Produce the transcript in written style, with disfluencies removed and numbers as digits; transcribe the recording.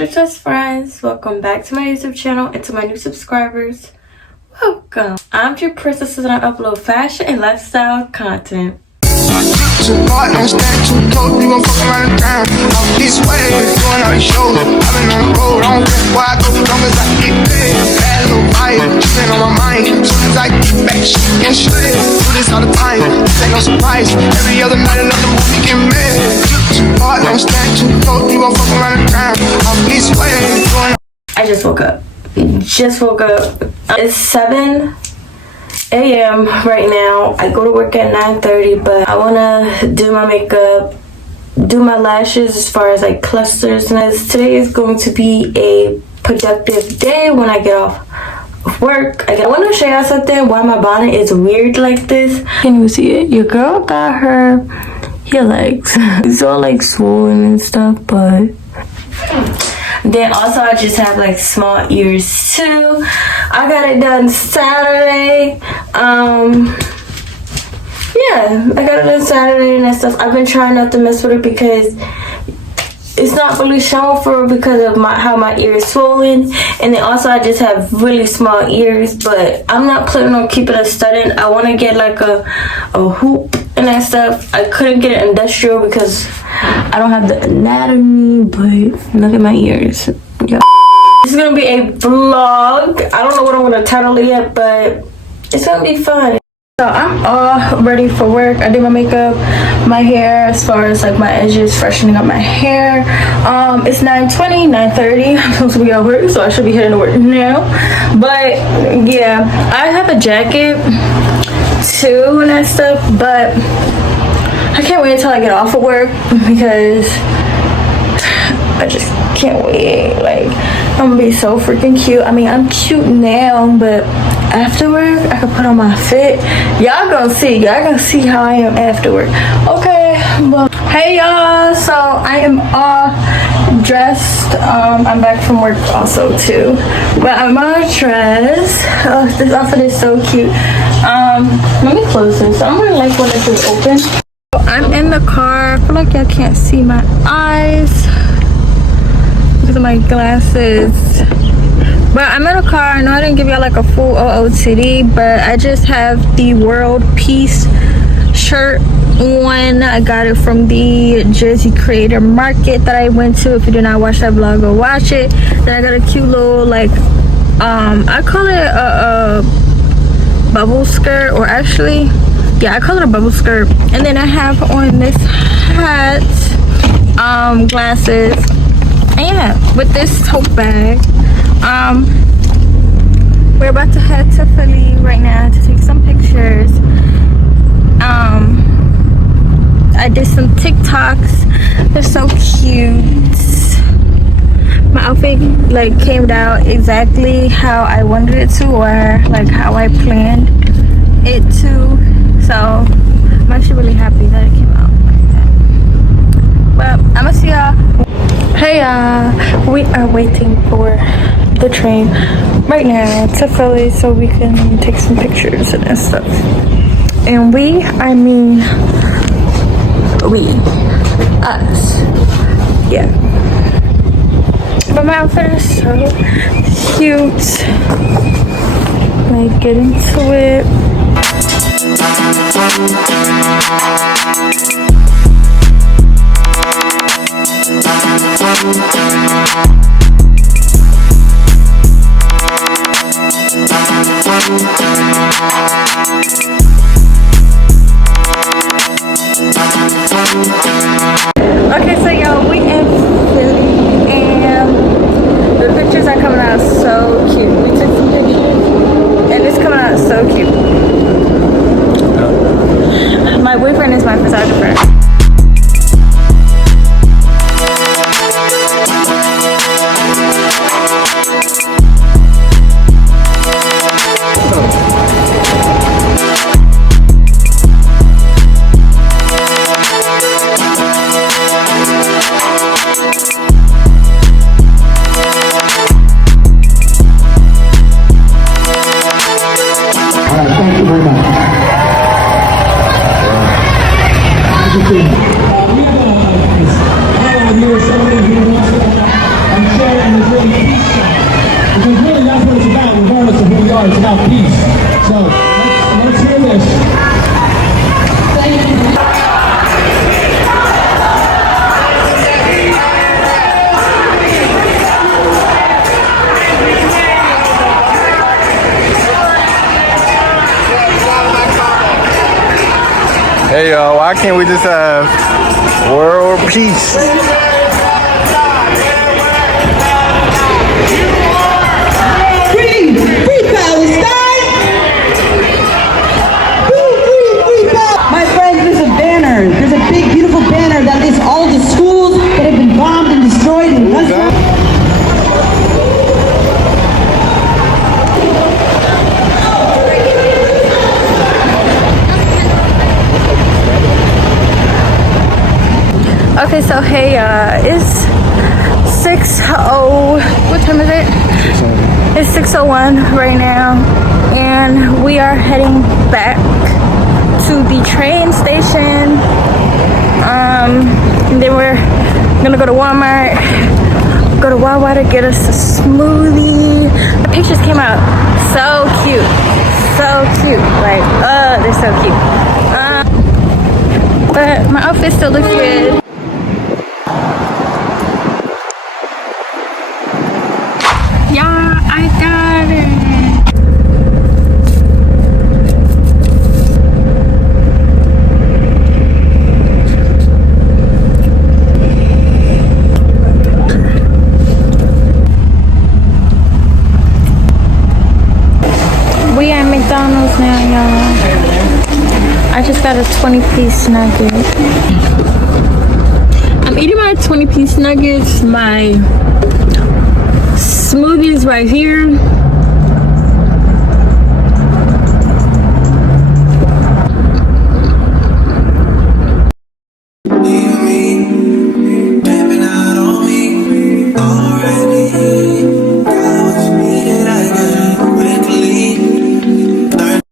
Dripcess friends, welcome back to my YouTube channel and to my new subscribers, welcome. I'm Dripcess and I upload fashion and lifestyle content. Too hard, don't stand too close. You gon' fuck around the ground. Off this way, doing all these shows. I've been on the road, I don't care where I go. Long as I get paid. Bad little vibe, she's been on my mind. Soon as I get back, she can shred. Do this all the time, this ain't no surprise. Every other night, another movie get mad. Too hard, don't stand too close. You gon' fuck around the ground. Off this way, doing. I just woke up. It's 7 a.m. right now. I go to work at 9:30, but I wanna do my makeup, do my lashes as far as like clusters, and as today is going to be a productive day when I get off of work. I want to show y'all something why my bonnet is weird like this. Can you see it? Your girl got her legs. It's all like swollen and stuff, but then also I just have like small ears too. I got it done Saturday. Yeah, I got it done Saturday and that stuff. I've been trying not to mess with it because it's not really showing for because of how my ear is swollen, and then also I just have really small ears. But I'm not planning on keeping it studded. I want to get like a hoop and that stuff. I couldn't get it industrial because I don't have the anatomy, but look at my ears. Yeah. This is gonna be a vlog. I don't know what I'm gonna title it yet, but it's gonna be fun. So I'm all ready for work. I did my makeup, my hair, as far as like my edges, freshening up my hair. It's 9:20, 9:30. I'm supposed to be at work, so I should be heading to work now. But yeah, I have a jacket too and that stuff, but I can't wait until I get off of work because I just can't wait. Like, I'm gonna be so freaking cute. I mean, I'm cute now, but afterward I can put on my fit. Y'all gonna see how I am afterward. Okay, well, hey y'all, so I am all dressed. I'm back from work also too, but I'm all dressed. Oh, this outfit is so cute. Let me close this. I'm gonna like when this is open. I'm in the car. I feel like y'all can't see my eyes because of my glasses, but I'm in a car. I know I didn't give y'all like a full OOTD, but I just have the World Peace shirt on. I got it from the Jersey Creator Market that I went to. If you did not watch that vlog, go watch it. Then I got a cute little like I call it a bubble skirt, or actually yeah, I call it a bubble skirt. And then I have on this hat, glasses, and yeah, with this tote bag. We're about to head to Philly right now to take some pictures. I did some TikToks. They're so cute. My outfit like came out exactly how I wanted it to, or like how I planned it to. So I'm actually really happy that it came out like that. But I'm gonna see y'all. Hey y'all, we are waiting for the train right now to Philly so we can take some pictures and stuff. And we, I mean we, us, yeah. But my outfit is so cute. Like, get into it. Okay, so y'all, we in Philly and the pictures are coming out so cute. We took some pictures and it's coming out so cute. My boyfriend is my photographer. piece. So let's hear this. Thank you. Hey y'all, why can't we just have world peace? Free Palestine! Free Palestine! My friends, there's a banner. There's a big, beautiful banner that lists all the schools that have been bombed and destroyed in Gaza. Okay, so hey, it's 6:00. What time is it? It's 6:01 right now, and we are heading back to the train station. And then we're gonna go to Walmart. Go to Wawa to get us a smoothie. The pictures came out so cute, like they're so cute. But my outfit still looks good. Yeah, I got it. We at McDonald's now, y'all. I just got a 20-piece nugget. I'm eating my 20-piece nuggets. My smoothie is right here.